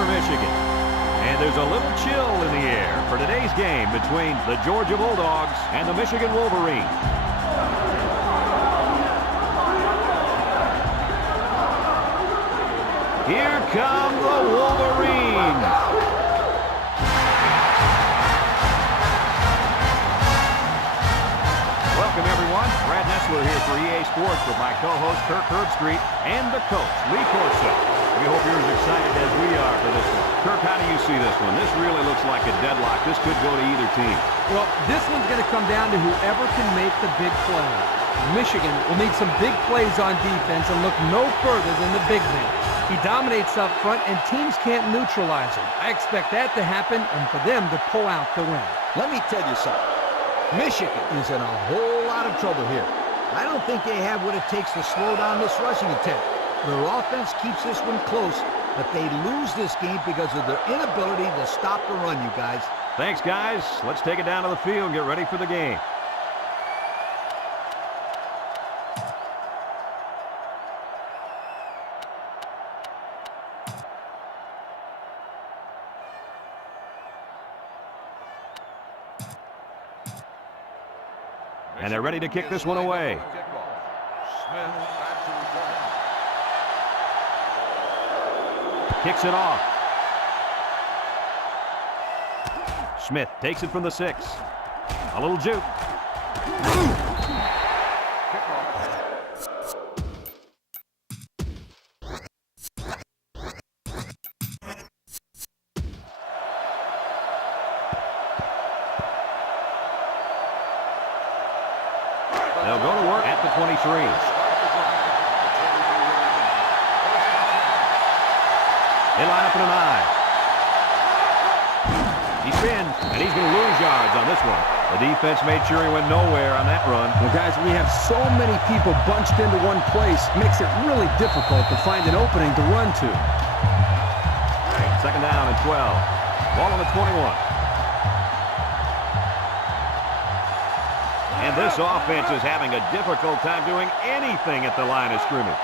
for Michigan. And there's a little chill in the air for today's game between the Georgia Bulldogs and the Michigan Wolverines. Here come the Wolverines. Welcome, everyone. Brad Nessler here for EA Sports with my co-host Kirk Herbstreit and the coach, Lee Corso. We hope you're as excited as we are for this one. Kirk, how do you see this one? This really looks like a deadlock. This could go to either team. Well, this one's going to come down to whoever can make the big play. Michigan will need some big plays on defense and look no further than the big man. He dominates up front, and teams can't neutralize him. I expect that to happen and for them to pull out the win. Let me tell you something. Michigan is in a whole lot of trouble here. I don't think they have what it takes to slow down this rushing attack. Their offense keeps this one close, but they lose this game because of their inability to stop the run, you guys. Thanks, guys. Let's take it down to the field and get ready for the game. And they're ready to kick this one away. Kicks it off. Smith takes it from the 6. A little juke. They'll go to work at the 23. They line up in an eye. He spins, and he's going to lose yards on this one. The defense made sure he went nowhere on that run. Well, guys, we have so many people bunched into one place. Makes it really difficult to find an opening to run to. Second down and 12. Ball on the 21. And this offense is having a difficult time doing anything at the line of scrimmage.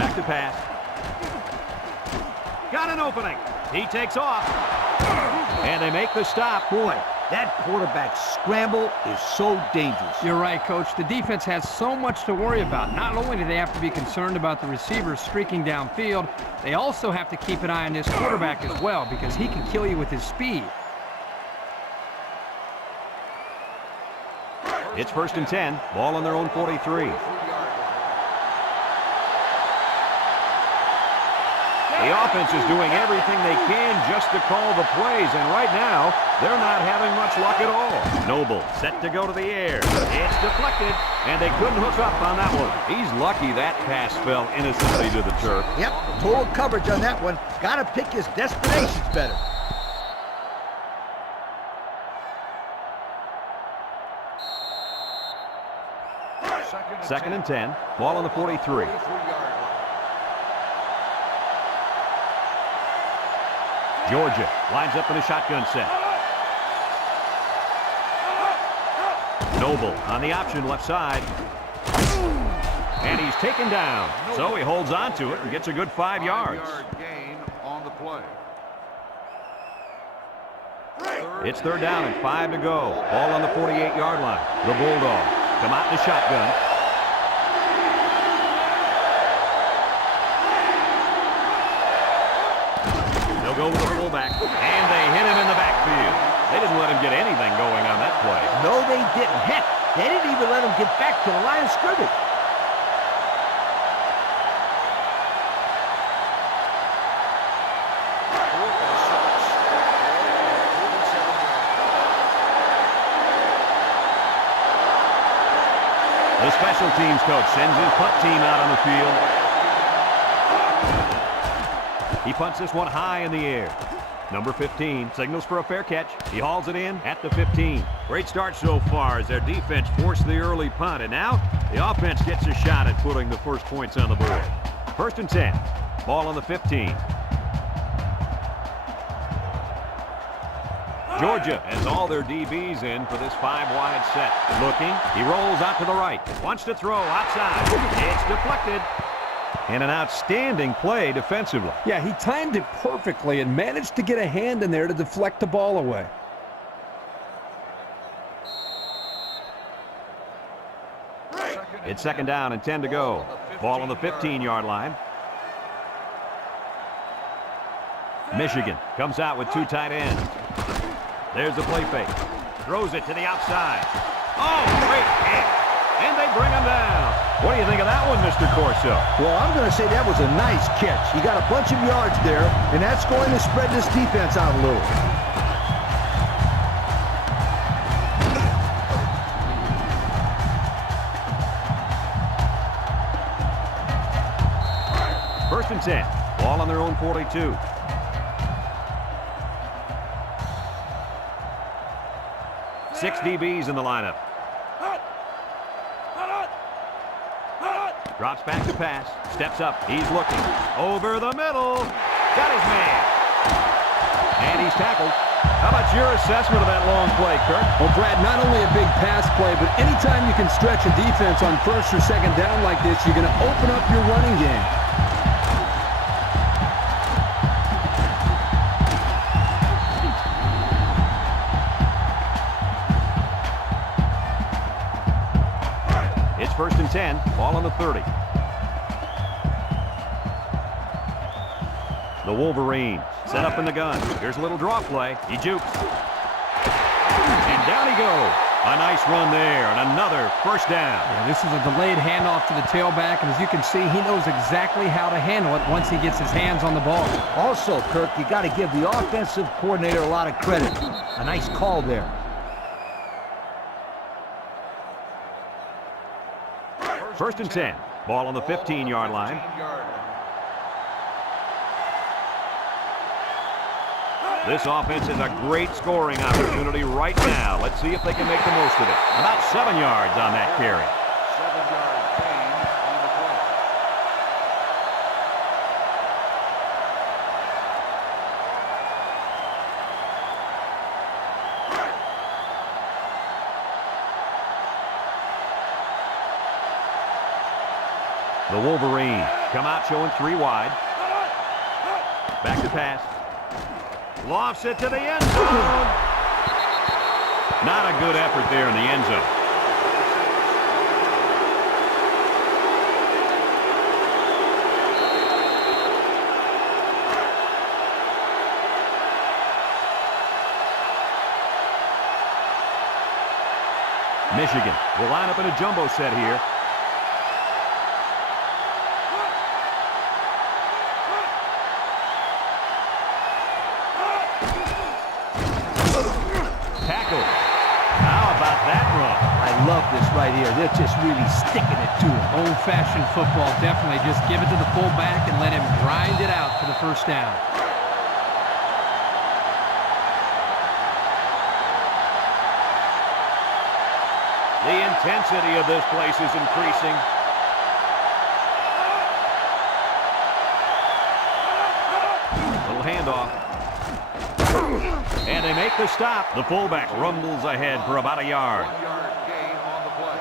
Back to pass. Got an opening. He takes off. And they make the stop. Boy, that quarterback scramble is so dangerous. You're right, Coach. The defense has so much to worry about. Not only do they have to be concerned about the receivers streaking downfield, they also have to keep an eye on this quarterback as well because he can kill you with his speed. It's 1st and 10. Ball on their own 43. The offense is doing everything they can just to call the plays, and right now, they're not having much luck at all. Noble set to go to the air. It's deflected, and they couldn't hook up on that one. He's lucky that pass fell innocently to the turf. Yep, total coverage on that one. Got to pick his destinations better. Second and 10. Ball on the 43. Georgia lines up in a shotgun set. Noble on the option left side. And he's taken down. So he holds on to it and gets a good 5 yards. Gain on the play. It's 3rd down and 5 to go. Ball on the 48-yard line. The Bulldogs come out in the shotgun. They'll go with the fullback, and they hit him in the backfield. They didn't let him get anything going on that play. No, they didn't. Heck, they didn't even let him get back to the line of scrimmage. The special teams coach sends his punt team out on the field. He punts this one high in the air. Number 15 signals for a fair catch. He hauls it in at the 15. Great start so far as their defense forced the early punt. And now the offense gets a shot at putting the first points on the board. 1st and 10. Ball on the 15. Georgia has all their DBs in for this 5-wide set. Looking, he rolls out to the right. Wants to throw outside. It's deflected. And an outstanding play defensively. Yeah, he timed it perfectly and managed to get a hand in there to deflect the ball away. It's second down and 10 to go. Ball on the 15-yard line. Michigan comes out with two tight ends. There's the play fake. Throws it to the outside. Oh, great hit. And they bring him down. What do you think of that one, Mr. Corso? Well, I'm going to say that was a nice catch. He got a bunch of yards there, and that's going to spread this defense out a little. First and 10. Ball on their own 42. Six DBs in the lineup. Drops back to pass. Steps up. He's looking. Over the middle. Got his man. And he's tackled. How about your assessment of that long play, Kirk? Well, Brad, not only a big pass play, but anytime you can stretch a defense on first or second down like this, you're going to open up your running game. It's first and 10. Ball on the 30. The Wolverines set up in the gun. Here's a little draw play. He jukes. And down he goes. A nice run there, and another first down. Yeah, this is a delayed handoff to the tailback, and as you can see, he knows exactly how to handle it once he gets his hands on the ball. Also, Kirk, you got to give the offensive coordinator a lot of credit. A nice call there. First and 10. Ball on the 15-yard line. This offense has a great scoring opportunity right now. Let's see if they can make the most of it. About 7 yards on that carry. 7-yard gain on the play. The Wolverines come out showing 3 wide. Back to pass. Lofts it to the end zone. Not a good effort there in the end zone. Michigan will line up in a jumbo set here. I love this right here. They're just really sticking it to him. Old-fashioned football, definitely. Just give it to the fullback and let him grind it out for the first down. The intensity of this place is increasing. Little handoff. And they make the stop. The fullback rumbles ahead for about a yard. 1-yard gain on the play.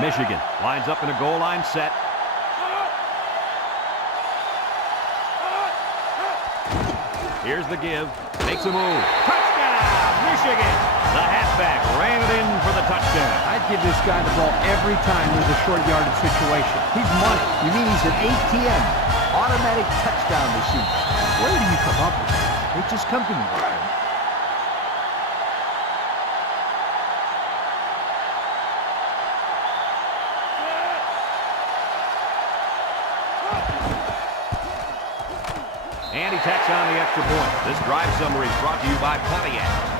Michigan lines up in a goal line set. Here's the give. Makes a move. Touchdown, Michigan! The halfback ran it in for the touchdown. I'd give this guy the ball every time there's a short yardage situation. He's money. You mean he's an ATM, automatic touchdown machine. Where do you come up with that? They just come to me like that. And he tacks on the extra point. This drive summary is brought to you by Pontiac.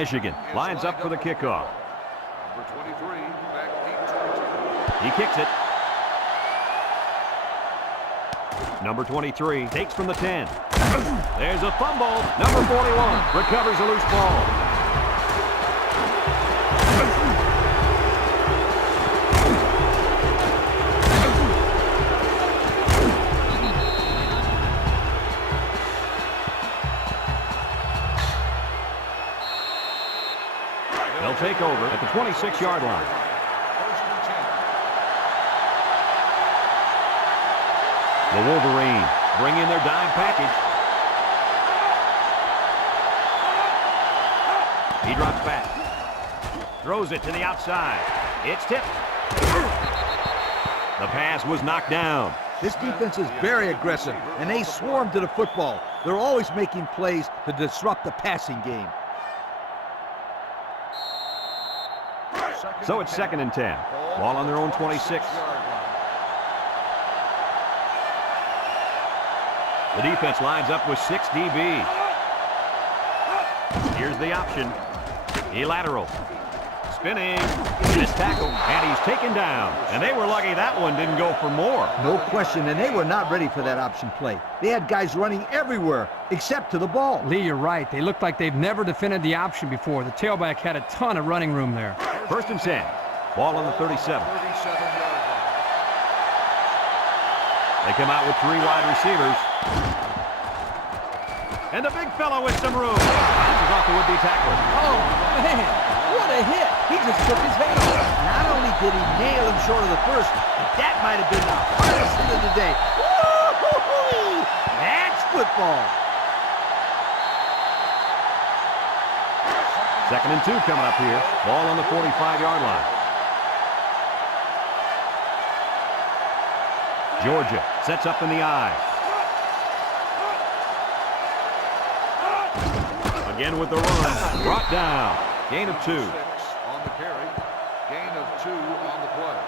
Michigan lines up for the kickoff. Number 23, back deep to return. He kicks it. Number 23 takes from the 10. There's a fumble. Number 41 recovers a loose ball. They'll take over at the 26-yard line. First and 10. The Wolverines bring in their dime package. He drops back. Throws it to the outside. It's tipped. The pass was knocked down. This defense is very aggressive, and they swarm to the football. They're always making plays to disrupt the passing game. So it's 2nd and 10. Ball on their own 26. The defense lines up with 6 DBs. Here's the option. He lateral. Spinning. This tackle. And he's taken down. And they were lucky that one didn't go for more. No question, and they were not ready for that option play. They had guys running everywhere except to the ball. Lee, you're right. They look like they've never defended the option before. The tailback had a ton of running room there. 1st and 10. Ball on the 37. 37-yard line. They come out with 3 wide receivers. And the big fella with some room. Bounces off the would-be tackler. Oh, man, what a hit. He just took his head off. Not only did he nail him short of the first, but that might have been the hardest hit of the day. Woo-hoo-hoo! That's football. 2nd and 2 coming up here. Ball on the 45-yard line. Georgia sets up in the I. Again with the run. Brought down. Gain of 2. 6 on the carry. Gain of 2 on the play.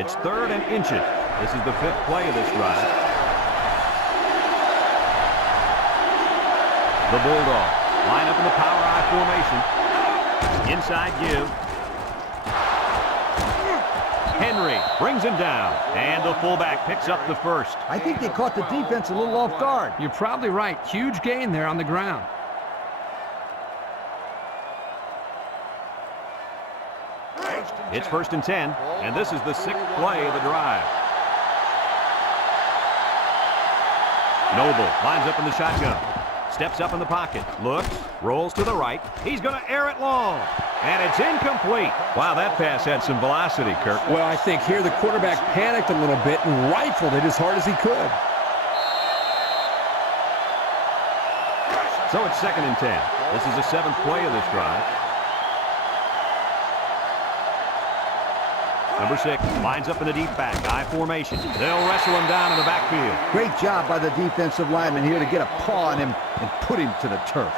It's 3rd and inches. This is the 5th play of this drive. The Bulldogs line up in the power I formation. Inside give. Henry brings him down, and the fullback picks up the first. I think they caught the defense a little off guard. You're probably right. Huge gain there on the ground. It's 1st and 10, and this is the 6th play of the drive. Noble lines up in the shotgun. Steps up in the pocket, looks, rolls to the right. He's going to air it long, and it's incomplete. Wow, that pass had some velocity, Kirk. Well, I think here the quarterback panicked a little bit and rifled it as hard as he could. So it's 2nd and 10. This is the 7th play of this drive. Number 6 lines up in the deep back, I formation. They'll wrestle him down in the backfield. Great job by the defensive lineman here to get a paw on him and put him to the turf.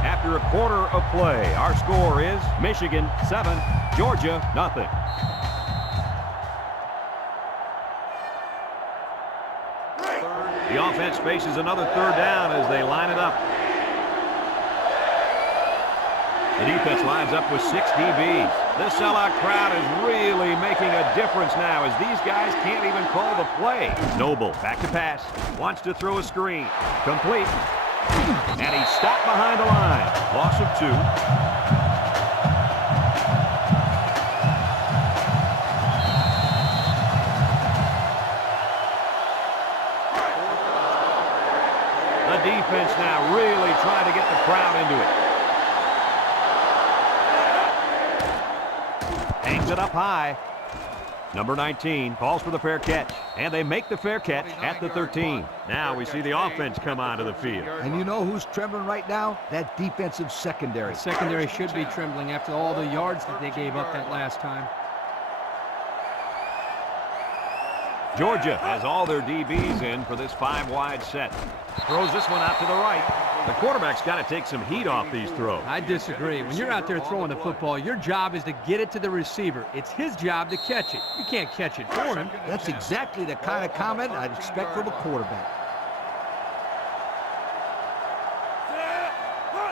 After a quarter of play, our score is Michigan 7, Georgia nothing. The offense faces another 3rd down as they line it up. The defense lines up with 6 DBs. This sellout crowd is really making a difference now as these guys can't even call the play. Noble back to pass. Wants to throw a screen. Complete. And he's stopped behind the line. Loss of 2. The defense now really trying to get the crowd into it. Hangs it up high. Number 19 calls for the fair catch, and they make the fair catch at the 13. Now we see the offense come onto the field. And you know who's trembling right now? That defensive secondary. The secondary should be trembling after all the yards that they gave up that last time. Georgia has all their DBs in for this 5-wide set. Throws this one out to the right. The quarterback's got to take some heat off these throws. I disagree. When you're out there throwing the football, your job is to get it to the receiver. It's his job to catch it. You can't catch it for him. That's exactly the kind of comment I'd expect from a quarterback.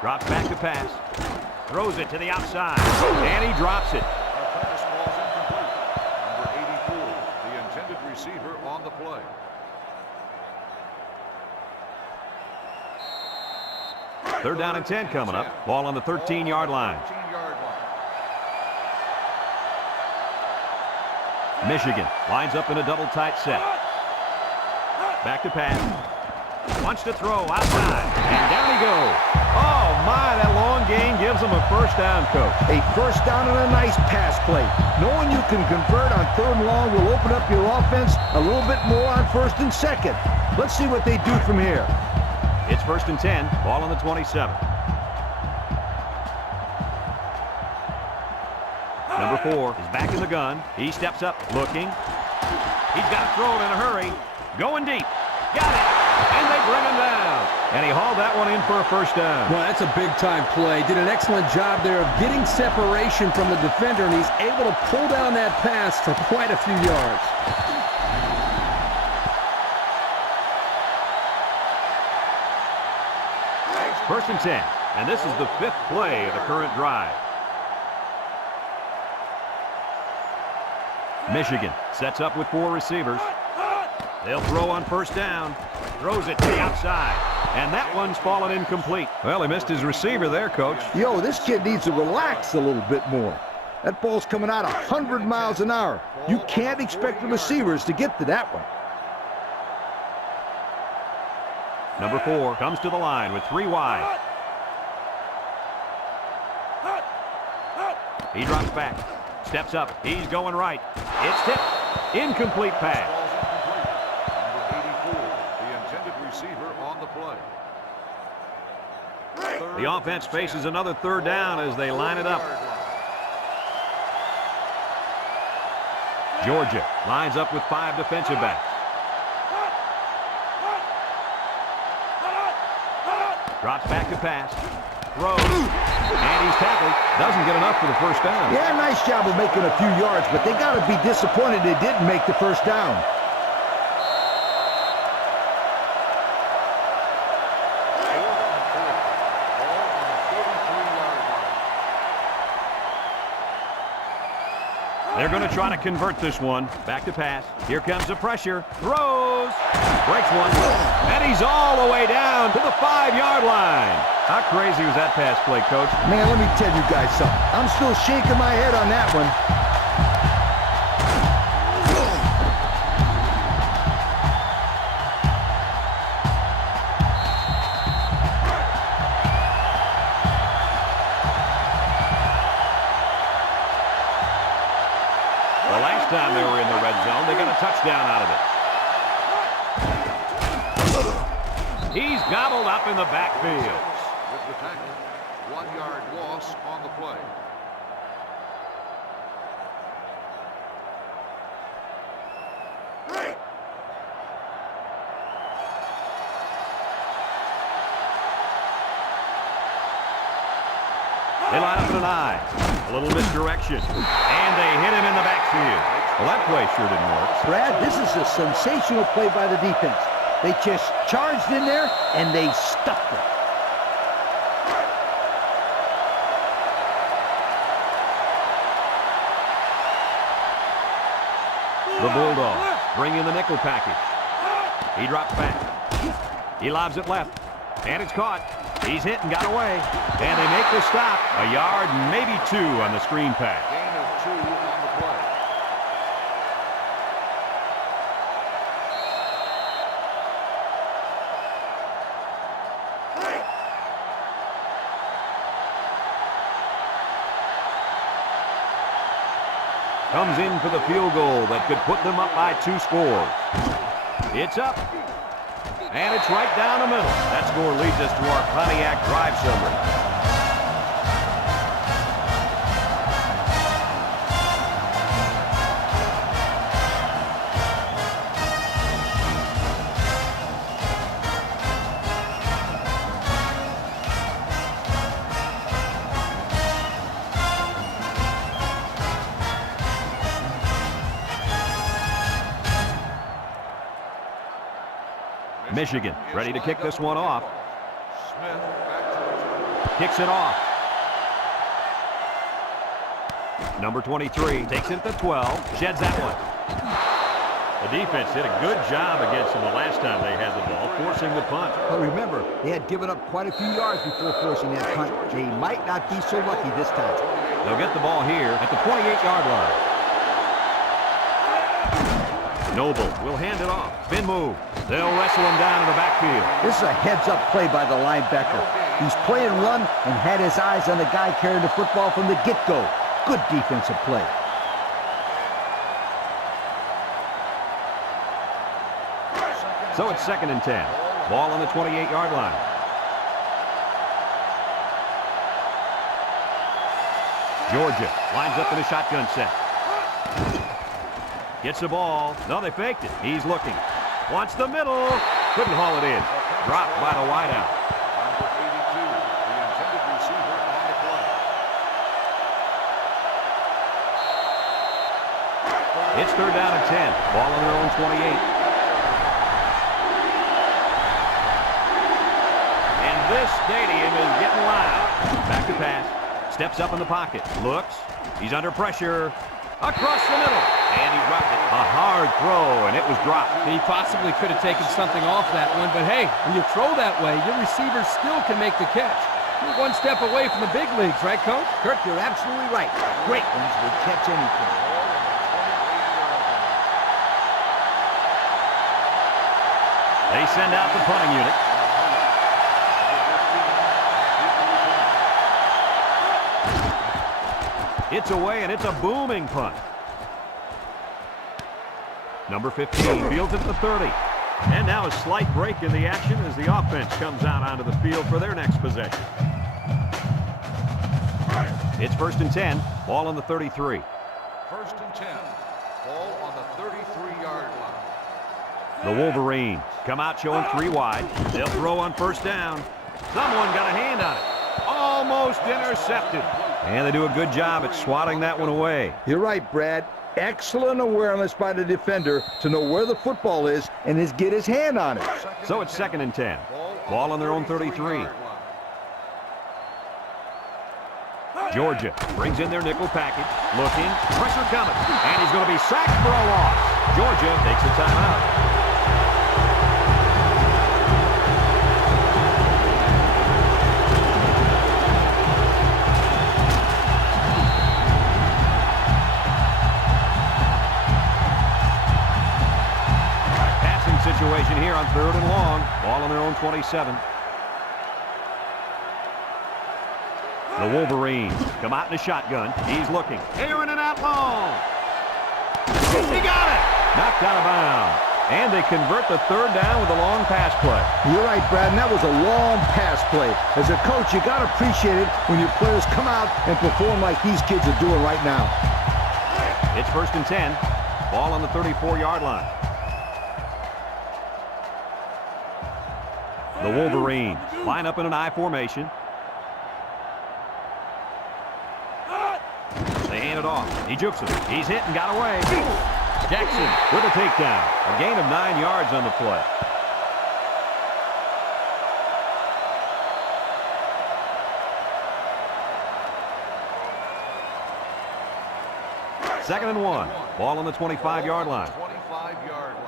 Drops back to pass. Throws it to the outside. And he drops it. The pass ball's incomplete. Number 84, the intended receiver on the play. Third down and 10 coming up. Ball on the 13-yard line. 13-yard line. Michigan lines up in a double tight set. Back to pass. Wants to throw outside. And down he goes. Oh, my, that long gain gives him a first down, Coach. A first down and a nice pass play. Knowing you can convert on 3rd and long will open up your offense a little bit more on 1st and 2nd. Let's see what they do from here. It's 1st and 10. Ball on the 27. Number 4 is back in the gun. He steps up, looking. He's got to throw it in a hurry. Going deep. Got it. And they bring him down. And he hauled that one in for a first down. Well, that's a big-time play. Did an excellent job there of getting separation from the defender, and he's able to pull down that pass for quite a few yards. First and 10. And this is the 5th play of the current drive. Michigan sets up with 4 receivers. They'll throw on first down. Throws it to the outside. And that one's fallen incomplete. Well, he missed his receiver there, Coach. Yo, this kid needs to relax a little bit more. That ball's coming out 100 miles an hour. You can't expect the receivers to get to that one. Number 4 comes to the line with 3 wide. He drops back. Steps up. He's going right. It's tipped. Incomplete pass. The offense faces another 3rd down as they line it up. Georgia lines up with 5 defensive backs. Drops back to pass. Throws. And he's tackled. Doesn't get enough for the first down. Yeah, nice job of making a few yards, but they got to be disappointed they didn't make the first down. They're going to try to convert this one. Back to pass. Here comes the pressure. Throws. Breaks one. And he's all the way down to the 5-yard line. How crazy was that pass play, Coach? Man, let me tell you guys something. I'm still shaking my head on that one. The last time they were in the red zone, they got a touchdown out of it. He's gobbled up in the backfield. With the tackle, 1-yard loss on the play. They line up in an eye. A little misdirection. And they hit him in the backfield. Well, that play sure didn't work. Brad, this is a sensational play by the defense. They just charged in there, and they stuffed it. The Bulldogs bring in the nickel package. He drops back. He lobs it left. And it's caught. He's hit and got away. And they make the stop. A yard, maybe 2 on the screen pass. Gain of 2 on the play. Comes in for the field goal that could put them up by 2 scores. It's up. And it's right down the middle. That score leads us to our Pontiac drive summary. Michigan ready to kick this one off. Smith back to return. Kicks it off. Number 23 takes it to 12. Sheds that one. The defense did a good job against them the last time they had the ball, forcing the punt. But remember, they had given up quite a few yards before forcing that punt. They might not be so lucky this time. They'll get the ball here at the 28-yard line. Noble will hand it off. Spin move. They'll wrestle him down in the backfield. This is a heads-up play by the linebacker. He's playing run and had his eyes on the guy carrying the football from the get-go. Good defensive play. So it's 2nd and 10. Ball on the 28-yard line. Georgia lines up in a shotgun set. Gets the ball. No, they faked it. He's looking. Wants the middle. Couldn't haul it in. Dropped by the wideout. Number 82, the intended receiver on the play. It's 3rd down and 10. Ball on their own 28. And this stadium is getting loud. Back to pass. Steps up in the pocket. Looks. He's under pressure. Across the middle. And he dropped it. A hard throw, and it was dropped. He possibly could have taken something off that one, but hey, when you throw that way, your receiver still can make the catch. You're one step away from the big leagues, right, Coach? Kirk, you're absolutely right. Great ones would catch anything. They send out the punting unit. It's away, and it's a booming punt. Number 15 fields it at the 30. And now a slight break in the action as the offense comes out onto the field for their next possession. It's 1st and 10. Ball on the 33. 1st and 10. Ball on the 33-yard line. The Wolverines come out showing 3 wide. They'll throw on 1st down. Someone got a hand on it. Almost intercepted. And they do a good job at swatting that one away. You're right, Brad. Excellent awareness by the defender to know where the football is and get his hand on it. So it's 2nd and 10. Ball on their own 33. Georgia brings in their nickel package. Looking. Pressure coming. And he's going to be sacked for a loss. Georgia takes a timeout. Situation here on 3rd and long. Ball on their own 27. The Wolverines come out in a shotgun. He's looking. Airing it out long. He got it. Knocked out of bounds. And they convert the 3rd down with a long pass play. You're right, Brad, and that was a long pass play. As a coach, you got to appreciate it when your players come out and perform like these kids are doing right now. It's 1st and 10. Ball on the 34-yard line. The Wolverines line up in an I formation. They hand it off. He jukes it. He's hit and got away. Jackson with a takedown. A gain of 9 yards on the play. Second and 1. Ball on the 25-yard line. 25-yard line.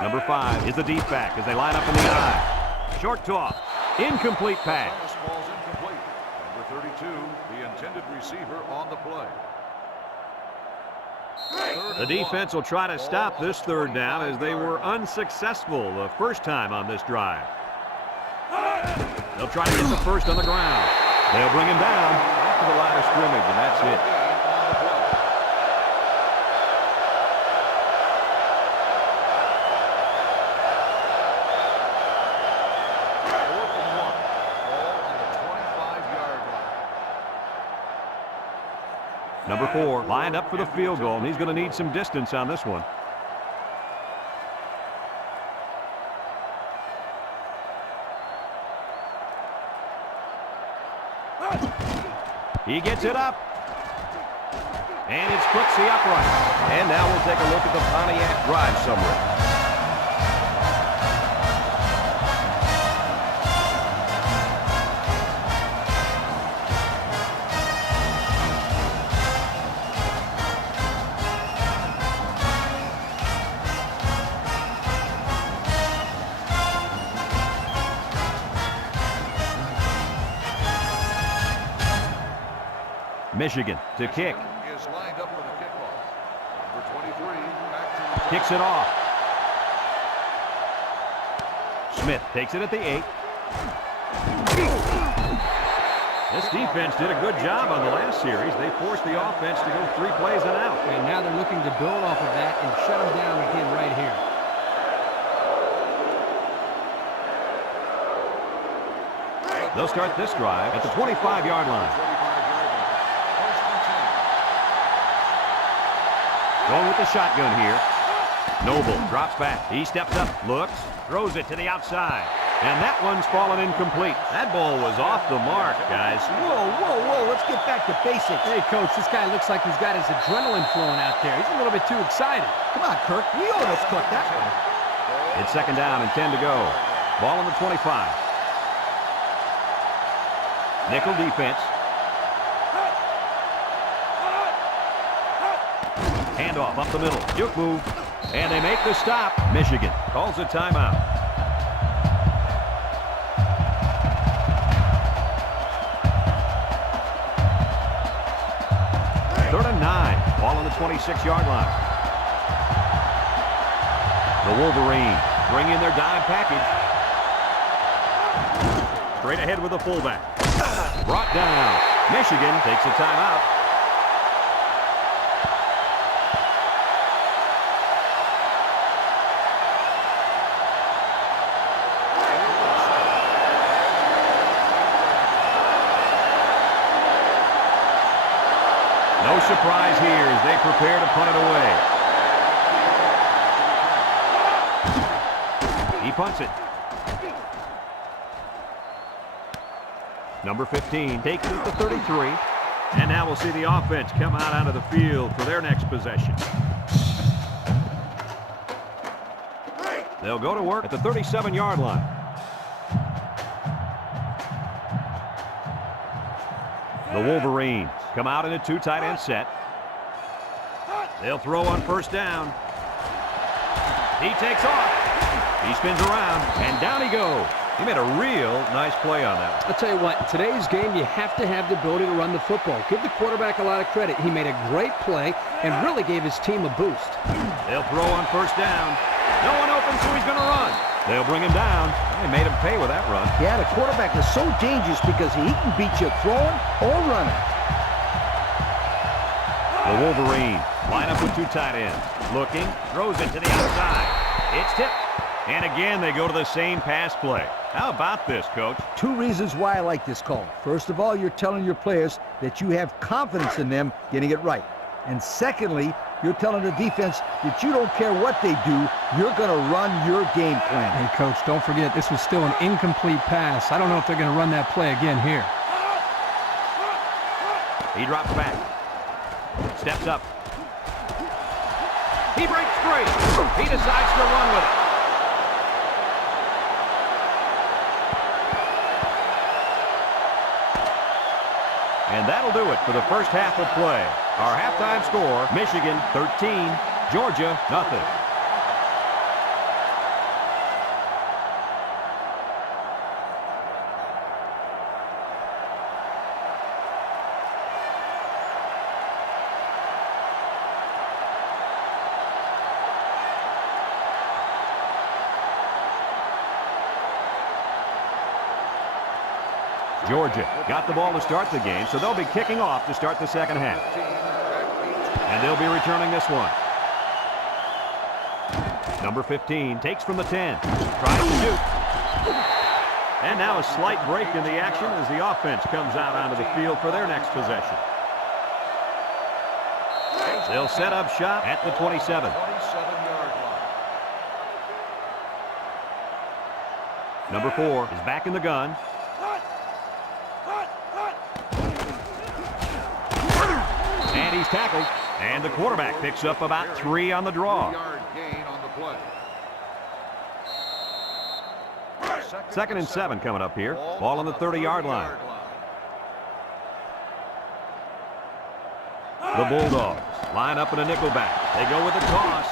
Number 5 is the deep back as they line up in the I. Short toss. Incomplete pass. Tennis ball's incomplete. Number 32, the intended receiver on the play. The defense will try to stop this 3rd down as they were unsuccessful the first time on this drive. They'll try to get the 1st on the ground. They'll bring him down after the line of scrimmage, and that's it. Number 4 lined up for the field goal, and he's going to need some distance on this one. He gets it up. And it splits the upright. And now we'll take a look at the Pontiac drive summary. Michigan to kick. Is lined up for the kickoff. Number 23, back to the Kicks it off. Smith takes it at the 8. This defense did a good job on the last series. They forced the offense to go 3 plays and out. And now they're looking to build off of that and shut them down again right here. They'll start this drive at the 25-yard line. Going with the shotgun here. Noble drops back. He steps up, looks, throws it to the outside. And that one's fallen incomplete. That ball was off the mark, guys. Whoa, whoa, whoa. Let's get back to basics. Hey, Coach, this guy looks like he's got his adrenaline flowing out there. He's a little bit too excited. Come on, Kirk. We almost caught that one. It's second down and 10 to go. Ball on the 25. Nickel defense. Handoff up the middle. Juke move. And they make the stop. Michigan calls a timeout. Third and 9. Ball on the 26-yard line. The Wolverines bring in their dime package. Straight ahead with the fullback. Brought down. Michigan takes a timeout. No surprise here as they prepare to punt it away. He punts it. Number 15 takes it to 33. And now we'll see the offense come out onto the field for their next possession. They'll go to work at the 37-yard line. The Wolverines come out in a 2 tight end set. They'll throw on first down. He takes off. He spins around, and down he goes. He made a real nice play on that one. I'll tell you what, today's game, you have to have the ability to run the football. Give the quarterback a lot of credit. He made a great play and really gave his team a boost. They'll throw on first down. No one open, so he's going to run. They'll bring him down. They made him pay with that run. Yeah, the quarterback is so dangerous because he can beat you throwing or running. The Wolverines line up with 2 tight ends. Looking, throws it to the outside. It's tipped. And again, they go to the same pass play. How about this, Coach? 2 reasons why I like this call. First of all, you're telling your players that you have confidence in them getting it right. And secondly, you're telling the defense that you don't care what they do, you're going to run your game plan. Hey, Coach, don't forget, this was still an incomplete pass. I don't know if they're going to run that play again here. He drops back. Steps up. He breaks free. He decides to run with it. And that'll do it for the first half of play. Our halftime score, Michigan 13, Georgia nothing. Georgia got the ball to start the game, so they'll be kicking off to start the second half. And they'll be returning this one. Number 15 takes from the 10. Tries to shoot. And now a slight break in the action as the offense comes out onto the field for their next possession. They'll set up shop at the 27. 27-yard line. Number 4 is back in the gun. And he's tackled. And the quarterback picks up about 3 on the draw. 3-yard gain on the play. Second and 7 coming up here. Ball on the 30-yard line. The Bulldogs line up in a nickel back. They go with a toss.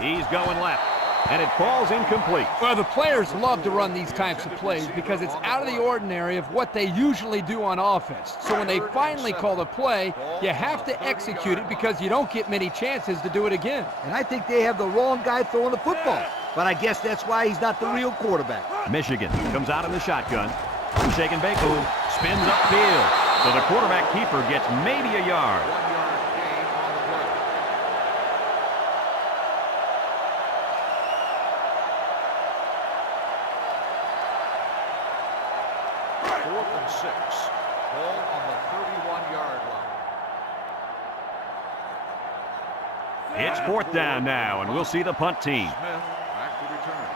He's going left. And it falls incomplete. Well, the players love to run these types of plays because it's out of the ordinary of what they usually do on offense. So when they finally call the play, you have to execute it because you don't get many chances to do it again. And I think they have the wrong guy throwing the football. But I guess that's why he's not the real quarterback. Michigan comes out in the shotgun. Shake and bake move. Spins upfield. So the quarterback keeper gets maybe a yard. 1-yard gain on the play. Fourth and 6. Ball on the 31-yard line. It's fourth down now, and we'll see the punt team. Smith back to return.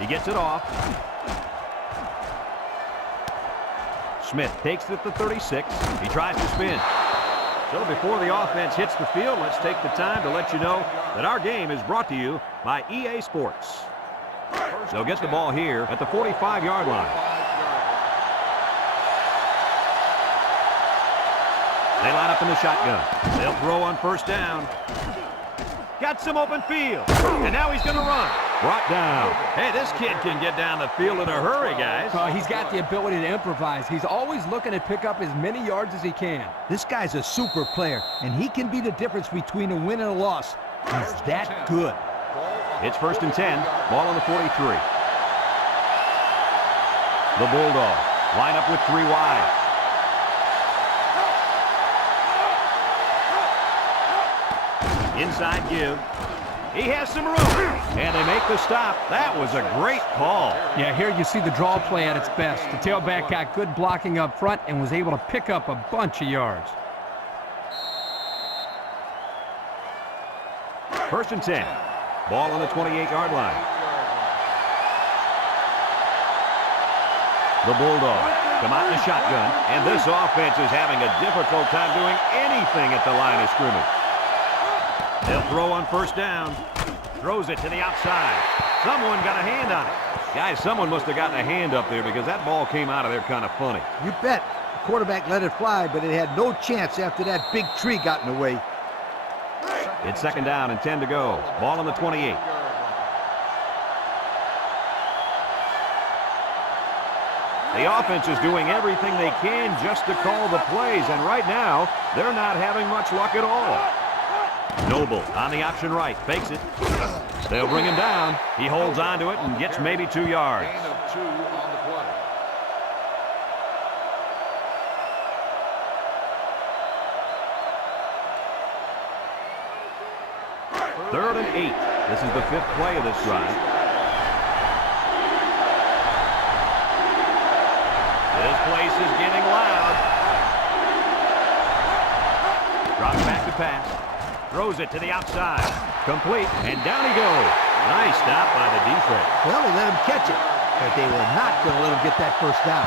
He gets it off. Smith takes it at the 36. He tries to spin. So before the offense hits the field, let's take the time to let you know that our game is brought to you by EA Sports. They'll get the ball here at the 45-yard line. They line up in the shotgun. They'll throw on first down. Got some open field. And now he's going to run. Brought down. Hey, this kid can get down the field in a hurry, guys. He's got the ability to improvise. He's always looking to pick up as many yards as he can. This guy's a super player, and he can be the difference between a win and a loss. He's that good. It's first and 10. Ball on the 43. The Bulldogs line up with 3 wide. Inside give. He has some room. And they make the stop. That was a great call. Yeah, here you see the draw play at its best. The tailback got good blocking up front and was able to pick up a bunch of yards. First and 10. Ball on the 28-yard line. The Bulldogs come out in the shotgun. And this offense is having a difficult time doing anything at the line of scrimmage. They'll throw on first down. Throws it to the outside. Someone got a hand on it. Guys, someone must have gotten a hand up there because that ball came out of there kind of funny. You bet. The quarterback let it fly, but it had no chance after that big tree got in the way. It's second down and 10 to go. Ball on the 28. The offense is doing everything they can just to call the plays, and right now, they're not having much luck at all. Noble on the option right, fakes it. They'll bring him down. He holds on to it and gets maybe 2 yards. Gain of 2 on the play. Third and 8. This is the 5th play of this drive. This place is getting loud. Drops back to pass. Throws it to the outside. Complete, and down he goes. Nice stop by the defense. Well, they let him catch it, but they were not going to let him get that first down.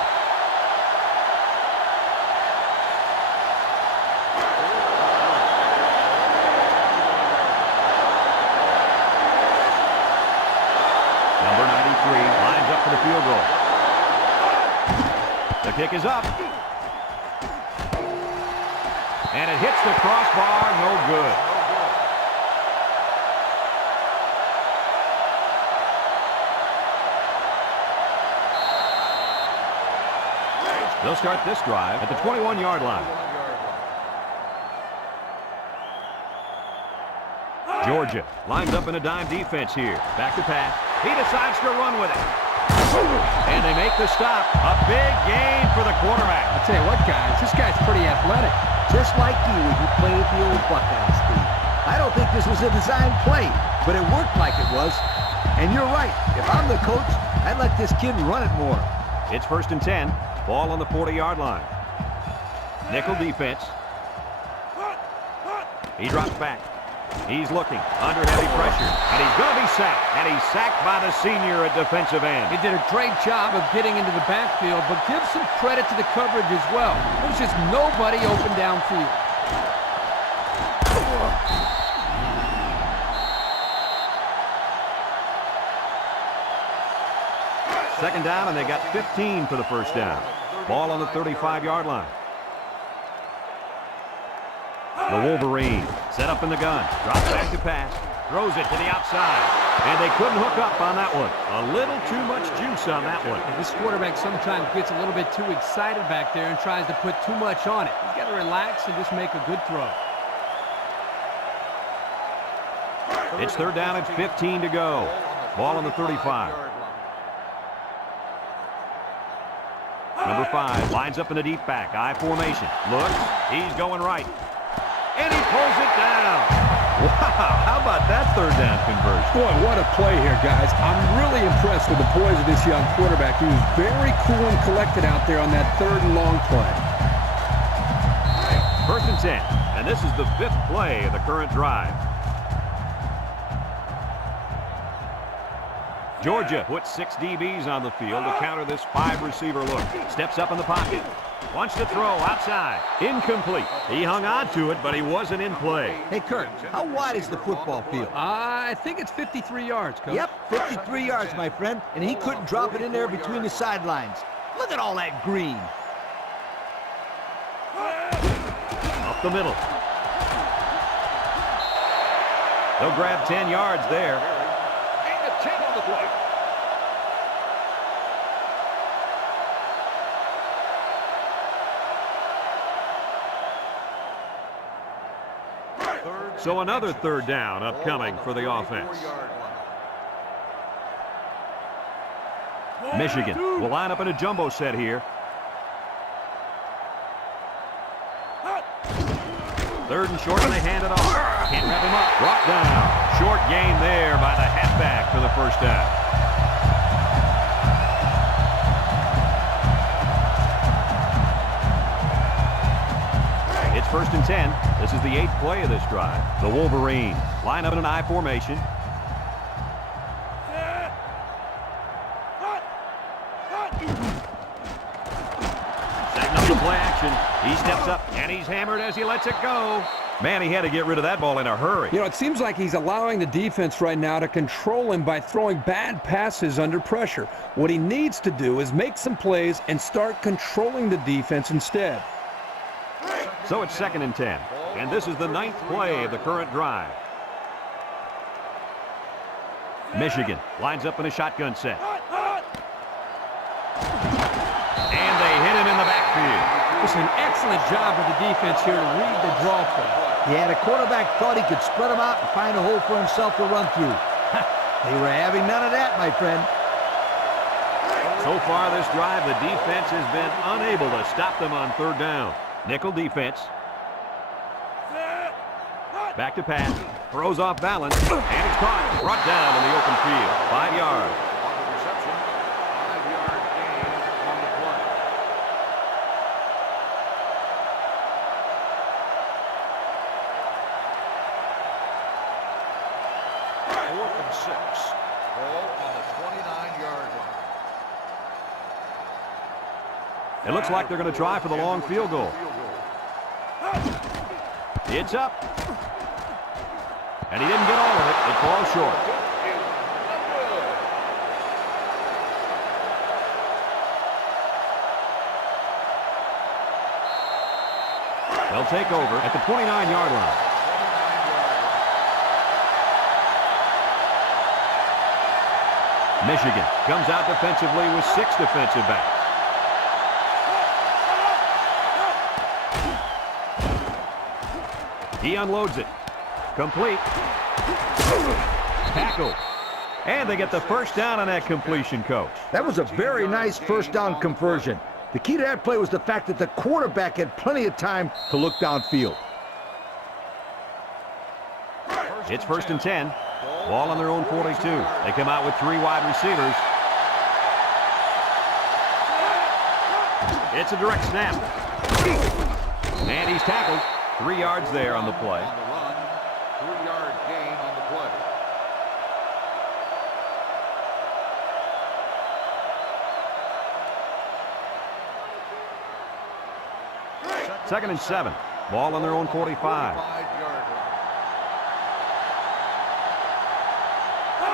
Number 93 lines up for the field goal. The kick is up. And it hits the crossbar, no good. They'll start this drive at the 21-yard line. Georgia lines up in a dime defense here. Back to pass. He decides to run with it. And they make the stop. A big gain for the quarterback. I'll tell you what, guys, this guy's pretty athletic. Just like you when you played at the old Buckeyes, Steve. I don't think this was a design play, but it worked like it was. And you're right. If I'm the coach, I'd let this kid run it more. It's first and 10. Ball on the 40-yard line. Nickel defense. He drops back. He's looking under heavy pressure, and he's going to be sacked. And he's sacked by the senior at defensive end. He did a great job of getting into the backfield, but give some credit to the coverage as well. There's just nobody open downfield. Second down, and they got 15 for the first down. Ball on the 35-yard line. The Wolverine set up in the gun. Drops back to pass. Throws it to the outside. And they couldn't hook up on that one. A little too much juice on that one. This quarterback sometimes gets a little bit too excited back there and tries to put too much on it. He's got to relax and just make a good throw. It's third down and 15 to go. Ball on the 35. Number 5 lines up in the deep back. I formation. Looks. He's going right. And he pulls it down. Wow, how about that third down conversion? Boy, what a play here, guys. I'm really impressed with the poise of this young quarterback. He was very cool and collected out there on that third and long play. First and 10. And this is the 5th play of the current drive. Georgia puts 6 DBs on the field to counter this 5-receiver look. Steps up in the pocket. Wants to throw outside. Incomplete. He hung on to it, but he wasn't in play. Hey, Kurt, how wide is the football field? I think it's 53 yards, Coach. Yep, 53 yards, my friend. And he couldn't drop it in there between the sidelines. Look at all that green. Up the middle. They'll grab 10 yards there. Gain of 10 on the play. So another third down upcoming for the offense. Michigan will line up in a jumbo set here. Third and short, and they hand it off. Can't wrap him up. Brought down. Short gain there by the halfback for the first down. It's first and 10. This is the 8th play of this drive. The Wolverines line up in an I formation. Setting up the play action. He steps up, and he's hammered as he lets it go. Man, he had to get rid of that ball in a hurry. You know, it seems like he's allowing the defense right now to control him by throwing bad passes under pressure. What he needs to do is make some plays and start controlling the defense instead. So it's second and 10. And this is the 9th play of the current drive. Michigan lines up in a shotgun set. And they hit him in the backfield. It's an excellent job of the defense here to read the draw play. Yeah, the quarterback thought he could spread them out and find a hole for himself to run through. They were having none of that, my friend. So far this drive, the defense has been unable to stop them on third down. Nickel defense. Back to pass. Throws off balance. And it's caught. Brought down in the open field. 5 yards. On the reception, 5-yard gain on the play. Fourth and 6. Ball on the 29-yard line. It looks like they're going to try for the long field goal. It's up. And he didn't get all of it. It falls short. They'll take over at the 29-yard line. Michigan comes out defensively with 6 defensive backs. He unloads it. Complete. Tackle. And they get the first down on that completion, Coach. That was a very nice first down conversion. The key to that play was the fact that the quarterback had plenty of time to look downfield. It's first and 10. Ball on their own 42. They come out with 3 wide receivers. It's a direct snap. And he's tackled. 3 yards there on the play. On the run, 3 yards 2nd and 7. Ball on their own 45.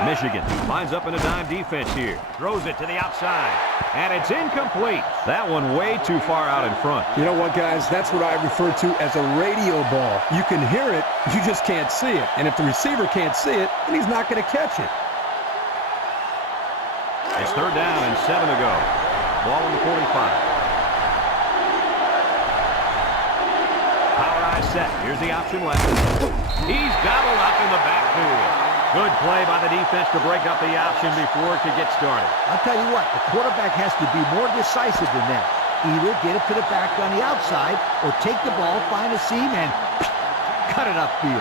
Michigan lines up in a dime defense here. Throws it to the outside. And it's incomplete. That one way too far out in front. You know what, guys? That's what I refer to as a radio ball. You can hear it, you just can't see it. And if the receiver can't see it, then he's not going to catch it. It's 3rd down and 7 to go. Ball on the 45. Power eye set. Here's the option left. He's gobbled up in the backfield. Good play by the defense to break up the option before it could get started. I'll tell you what, the quarterback has to be more decisive than that. Either get it to the back on the outside or take the ball, find a seam, and cut it upfield.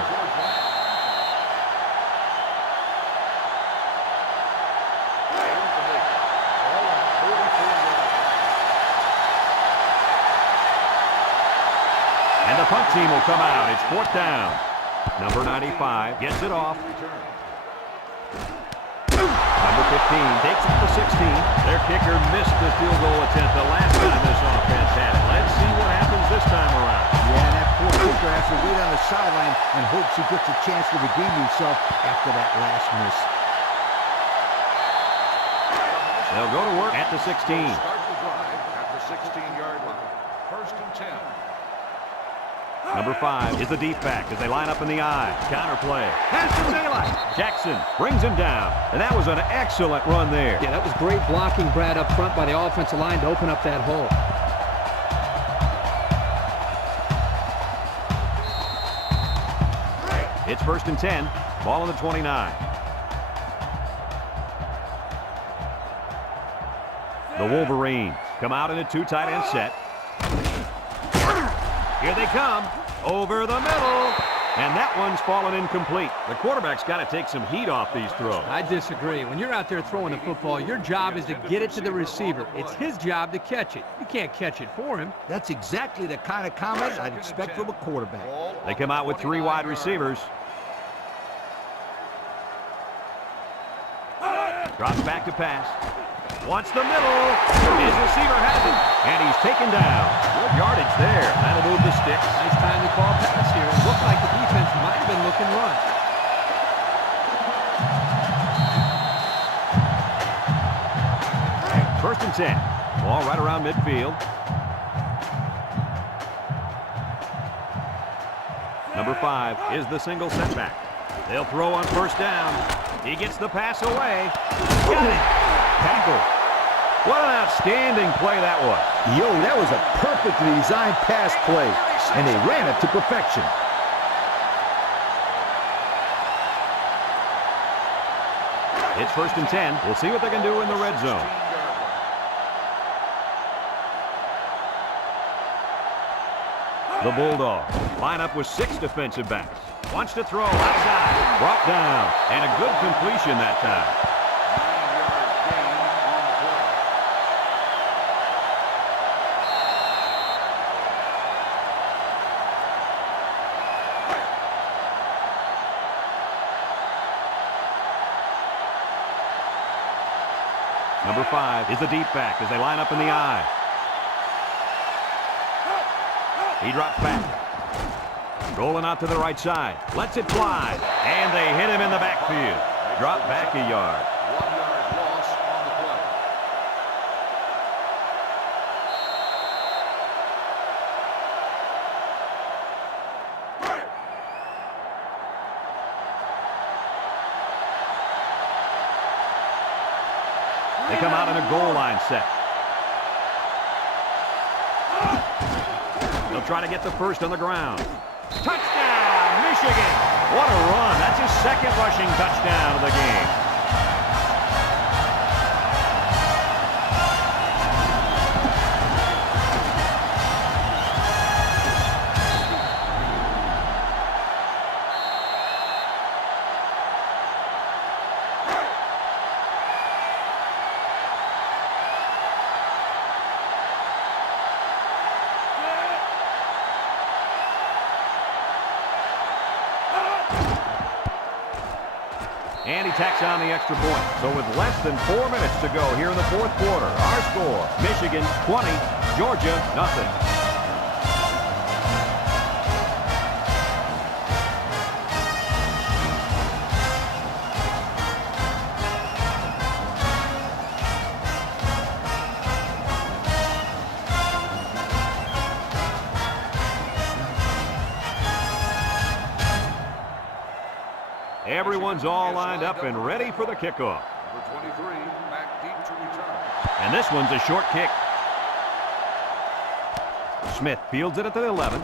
And the punt team will come out. It's 4th down. Number 95 gets it off. Number 15 takes it to 16. Their kicker missed the field goal attempt the last time this offense had it. Let's see what happens this time around. Yeah, and that poor kicker has to wait on the sideline and hopes he gets a chance to redeem himself after that last miss. They'll go to work at the 16. Start the drive at the 16-yard line. 1st and 10. Number 5 is the deep back as they line up in the I. Counter play. Has some daylight. Jackson brings him down. And that was an excellent run there. Yeah, that was great blocking, Brad, up front by the offensive line to open up that hole. It's 1st and 10. Ball on the 29. The Wolverines come out in a 2 tight end set. Here they come. Over the middle. And that one's fallen incomplete. The quarterback's got to take some heat off these throws. I disagree. When you're out there throwing the football, your job is to get it to the receiver. It's his job to catch it. You can't catch it for him. That's exactly the kind of comment I'd expect from a quarterback. They come out with 3 wide receivers. Drops back to pass. Wants the middle. His receiver has it. And he's taken down. Good yardage there. That'll move the sticks. Nice time to call pass here. It looked like the defense might have been looking run. 1st and 10. Ball right around midfield. Number 5 is the single setback. They'll throw on 1st down. He gets the pass away. Got it. Tackle. What an outstanding play that was. Yo, that was a perfectly designed pass play, and they ran it to perfection. It's 1st and 10. We'll see what they can do in the red zone. The Bulldogs line up with 6 defensive backs. Wants to throw outside. Brought down. And a good completion that time. 9-yard gain on the play. Number 5 is the deep back as they line up in the I. He drops back. Rolling out to the right side. Lets it fly. And they hit him in the backfield. Drop back a yard. 1-yard loss on the play. They come out in a goal line set. They'll try to get the first on the ground. Touchdown, Michigan! What a run. That's his 2nd rushing touchdown of the game. And he tacks on the extra point. So with less than 4 minutes to go here in the 4th quarter, our score, Michigan 20, Georgia nothing. Everyone's all lined up and ready for the kickoff. Number 23, back deep to return. And this one's a short kick. Smith fields it at the 11.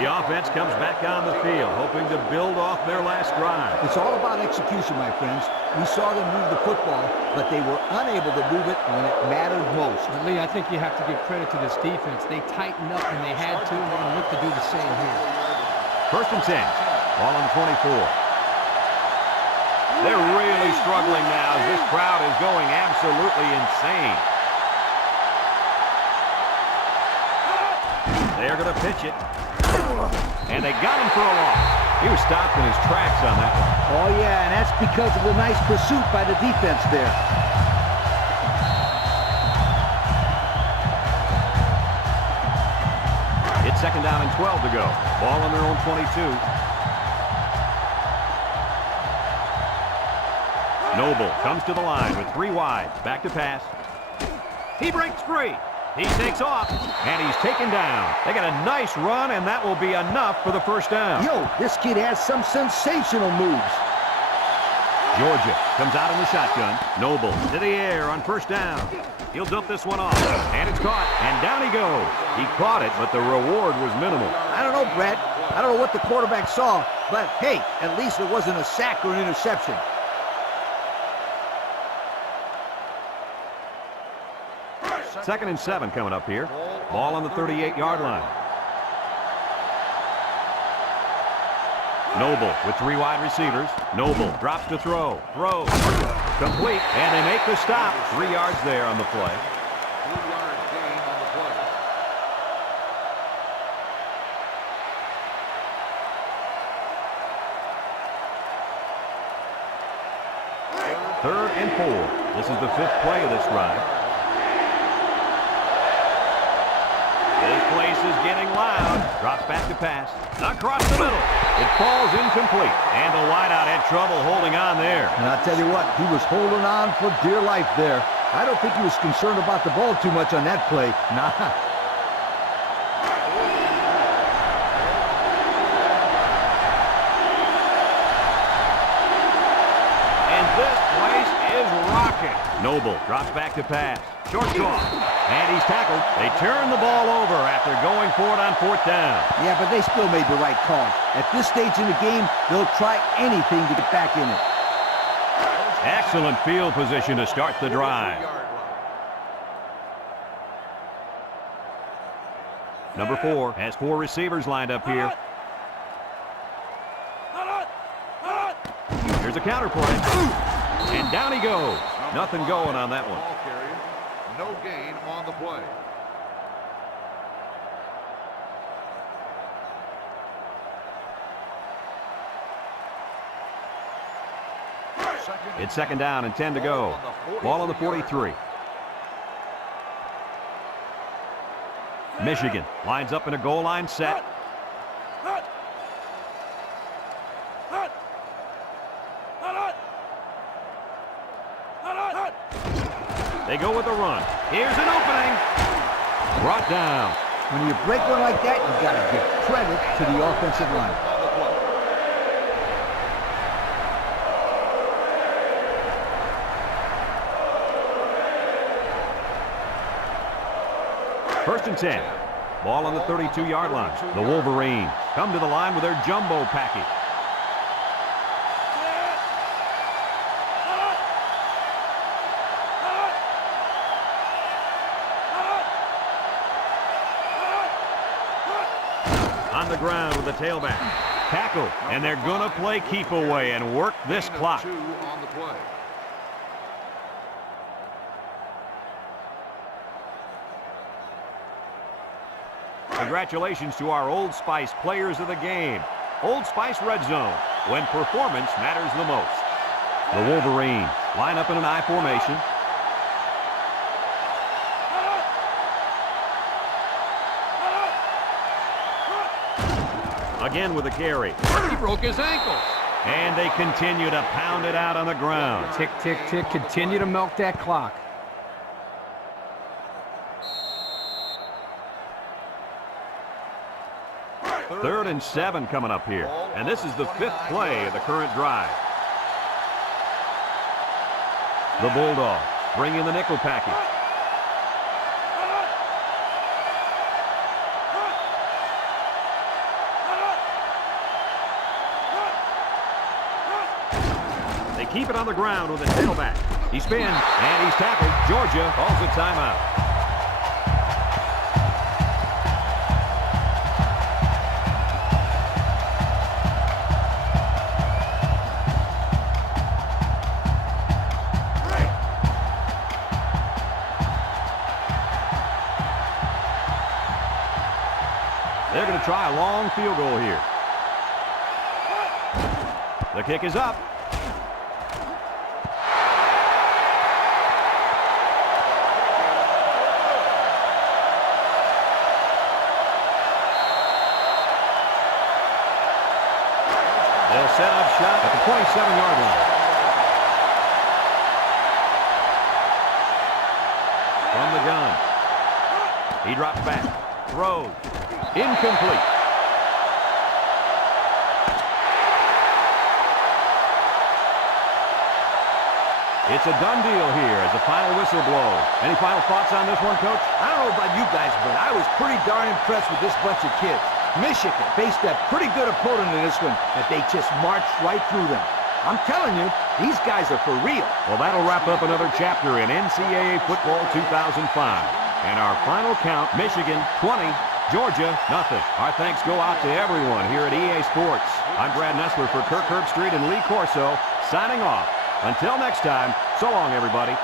The offense comes back on the field, hoping to build off their last drive. It's all about execution, my friends. We saw them move the football, but they were unable to move it when it mattered most. But Lee, I think you have to give credit to this defense. They tightened up when they had to, and they're going to look to do the same here. 1st and 10. Ball on the 24. They're really struggling now as this crowd is going absolutely insane. They're going to pitch it. And they got him for a loss. He was stopped in his tracks on that one. Oh, yeah, and that's because of the nice pursuit by the defense there. It's 2nd down and 12 to go. Ball on their own 22. Noble comes to the line with 3 wide. Back to pass. He breaks free. He takes off, and he's taken down. They got a nice run, and that will be enough for the 1st down. Yo, this kid has some sensational moves. Georgia comes out in the shotgun. Noble to the air on 1st down. He'll dump this one off, and it's caught, and down he goes. He caught it, but the reward was minimal. I don't know, Brett. I don't know what the quarterback saw, but hey, at least it wasn't a sack or an interception. 2nd and 7 coming up here. Ball on the 38-yard line. Noble with 3 wide receivers. Noble drops to throw. Throws. Complete. And they make the stop. 3 yards there on the play. 3-yard gain on the play. Third and 4. This is the 5th play of this drive. This place is getting loud. Drops back to pass. Across the middle. It falls incomplete. And the wideout had trouble holding on there. And I'll tell you what, he was holding on for dear life there. I don't think he was concerned about the ball too much on that play. Nah. And this place is rocking. Noble drops back to pass. Short cross. And he's tackled. They turn the ball over after going for it on 4th down. Yeah, but they still made the right call. At this stage in the game, they'll try anything to get back in it. Excellent field position to start the drive. Number 4 has 4 receivers lined up here. Here's a counter play. And down he goes. Nothing going on that one. Ball carrier. No gain on the play. It's 2nd down and 10 to go. Ball on the 43. Michigan lines up in a goal line set. They go with the run. Here's an opening. Brought down. When you break one like that, you got to give credit to the offensive line. First and 10. Ball on the 32-yard line. The Wolverines come to the line with their jumbo package. On the ground with the tailback. Tackle, and they're going to play keep away and work this clock. 2 on the play. Congratulations to our Old Spice players of the game. Old Spice Red Zone, when performance matters the most. The Wolverines line up in an I formation. Again with a carry. He broke his ankle. And they continue to pound it out on the ground. Tick, tick, tick. Continue to milk that clock. 3rd and 7 coming up here. And this is the 5th play of the current drive. The Bulldogs bring in the nickel package. They keep it on the ground with a tailback. He spins, and he's tackled. Georgia calls a timeout. They're going to try a long field goal here. The kick is up. They'll set up shop at the 27-yard line. From the gun. He drops back. Throws. Incomplete. It's a done deal here as the final whistle blows. Any final thoughts on this one, Coach? I don't know about you guys, but I was pretty darn impressed with this bunch of kids. Michigan faced a pretty good opponent in this one, but they just marched right through them. I'm telling you, these guys are for real. Well, that'll wrap up another chapter in NCAA Football 2005. And our final count, Michigan 20, Georgia, nothing. Our thanks go out to everyone here at EA Sports. I'm Brad Nessler for Kirk Herbstreit and Lee Corso, signing off. Until next time, so long, everybody.